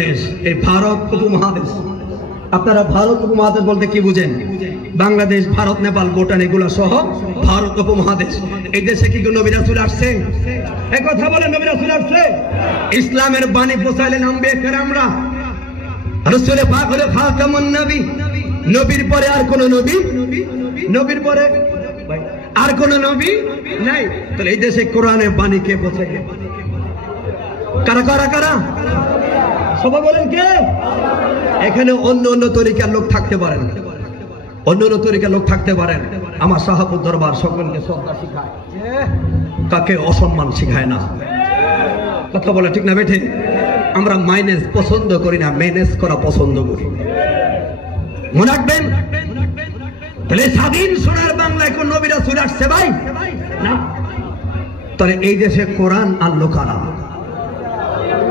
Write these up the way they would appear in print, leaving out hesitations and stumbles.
বাংলাদেশ, এই ভারত উপমহাদেশ। আপনারা ভারত উপমহাদেশ বলতে কি বুঝেন? বাংলাদেশ, ভারত, নেপাল, ভুটান এগুলো সহ ভারত উপমহাদেশ। এই দেশে কি নবী রাসূল আসছে? এই কথা বলেন, নবী রাসূল আসছে? ইসলামের বাণী পৌঁছাইলেন আম্বিয়া কেরামরা। রাসূল পাক হলো খাতামুন নবী। নবীর পরে আর কোন নবী, নবীর পরে আর কোন নবী নাই। তাহলে এই দেশে কোরআনের বাণী কে পৌঁছাইবে? কারা কারা কারা? সবাই বলেন কে? এখানে অন্য অন্য তরিকার লোক থাকতে পারেন, অন্য অন্য তরিকার লোক থাকতে পারেন। আমার শাহপুর দরবার সকলকে শ্রদ্ধা শিখায়, কাকে অসম্মান শিখায় না। কথা বলে ঠিক না বেঠে? আমরা মাইনেজ পছন্দ করি না, ম্যানেজ করা পছন্দ করি। মনে রাখবেন, তাহলে স্বাধীন সোনার বাংলায় কোন নবী রাসূল আসছে ভাই? না। তাহলে এই দেশে কোরআন আনলো কারা?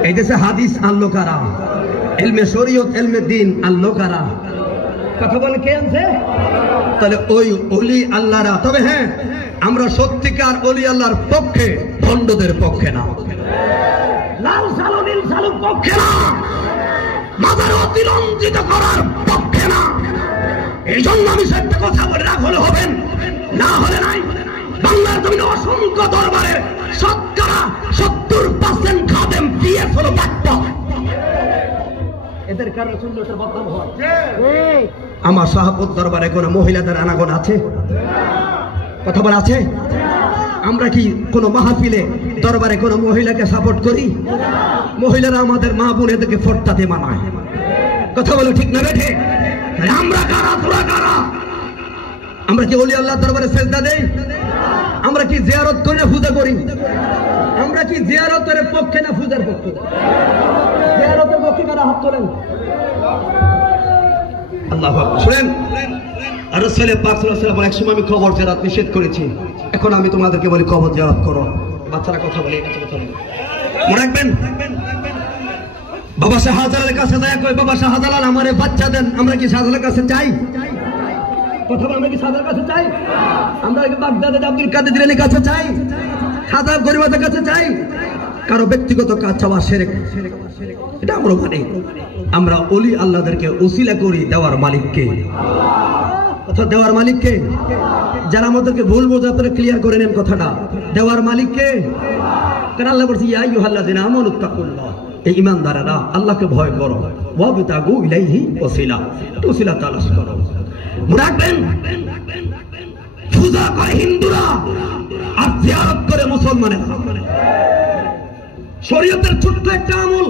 এই দেশে হাদিস আনলো কারা? ইলমে শরীয়ত, ইলমে দ্বীন আনলো কারা? কথা বলে কে আনছে? তাহলে ওই ওলি আল্লাহরা। তবে হ্যাঁ, আমরা সত্যিকার ওলি আল্লাহর পক্ষে, ভণ্ডদের পক্ষে না। লাল সালু নীল সালু পক্ষে না, মাজার অতিরঞ্জিত করার পক্ষে না। এই জন্য আমি একটা কথা বলে রাখলে হবেন, না হলে নাই। বাংলার জমিনে অসংখ্য দরবারে শতকরা 70% খাদেম পিএস হলো বাট্টা। এদের কারণে সুন্নতের বদনাম হয়। আমার শাহপুর দরবারে কোন মহিলাদের আনাগোনা আছে? কথা বলা আছে? আমরা কি কোন মাহফিলে দরবারে কোন মহিলাকে সাপোর্ট করি? মহিলারা আমাদের মা বোনেদেরকে ফট্টাতে মানায়। কথা বলো ঠিক না বেঠে? আমরা কারা, তোরা কারা? আমরা কি ওলি আল্লাহ দরবারে সেজদা দেই? আমরা কি জিয়ারত করে না পূজা করি? আমরা কি জিয়ারতের পক্ষে না পূজার পক্ষে? জিয়ারতের পক্ষে কারা হাত তোলেন? আল্লাহু আকবার। শুনেন, আর রাসূল পাক সাল্লাল্লাহু আলাইহি ওয়াসাল্লাম এক সময় আমি কবর জিয়ারত নিষেধ করেছি। এখন আমি তোমাদেরকে বলি কবর জিয়ারত করো। বাচ্চারা কথা বলে, এটা কথা বলে। মনে রাখবেন, বাবা শাহজালালের কাছে দয়া করে, বাবা শাহজালাল আমারে বাচ্চা দেন। আমরা কি শাহজালালের কাছে চাই? কথা বলে, আমরা কি শাহজালালের কাছে চাই? আমরা কি বাগদাদের আব্দুল কাদের জিলানীর কাছে চাই? খাজা গরিবদের কাছে চাই? কারো ব্যক্তিগত কাজ চাওয়া শিরক, এটা আমরা মানি। আমরা ওলি আল্লাহদেরকে উসিলা করি। দেওয়ার মালিককে, কথা দেওয়ার মালিককে। যারা আমাদেরকে ভুল বোঝে আপনারা ক্লিয়ার করে নেন কথাটা। দেওয়ার মালিককে। কারণ আল্লাহ বলছে ইয়া আইয়ুহাল্লাযিনা আমানুত্তাকুল্লাহ, এই ঈমানদারেরা আল্লাহকে ভয় করো। ওয়াবতাগু ইলাইহি ওয়াসিলা, ওসিলা তালাশ করো। রাখবেন, পূজা করে হিন্দুরা আর জিয়ারত করে মুসলমানেরা। শরীয়তের ছোট্ট একটা আমল